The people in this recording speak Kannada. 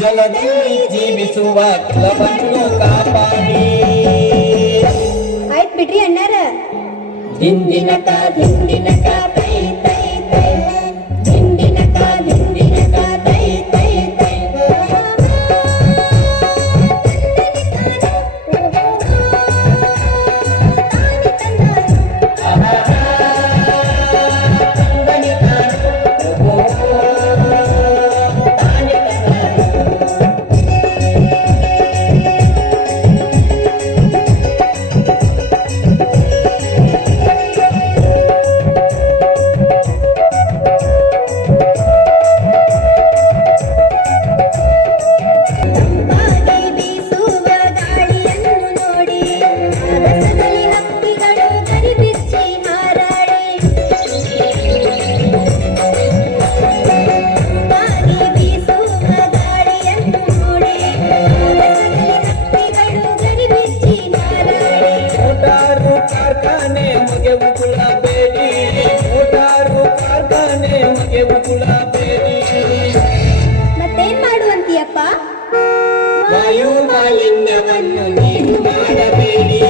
ಜಲದಲ್ಲಿ ಜೀವಿಸುವ ಕುಲವನ್ನು ಕಾಪಾಡಿ. ಆಯ್ತು ಬಿಡ್ರಿ ಅಣ್ಣಾರ. ದಿಂದಿನಕ ದಿಂದಿನಕ ತೈ ತೈ ತೈ, ದಿಂದಿನಕ ದಿಂದಿನಕ ತೈ ತೈ ತೈ. ಮತ್ತೇನ್ ಮಾಡುವಂತೀಯಪ್ಪ? ವಾಯು ಮಾಲಿನ್ಯವನ್ನು ನೀವು ಮಾಡಬೇಡಿ.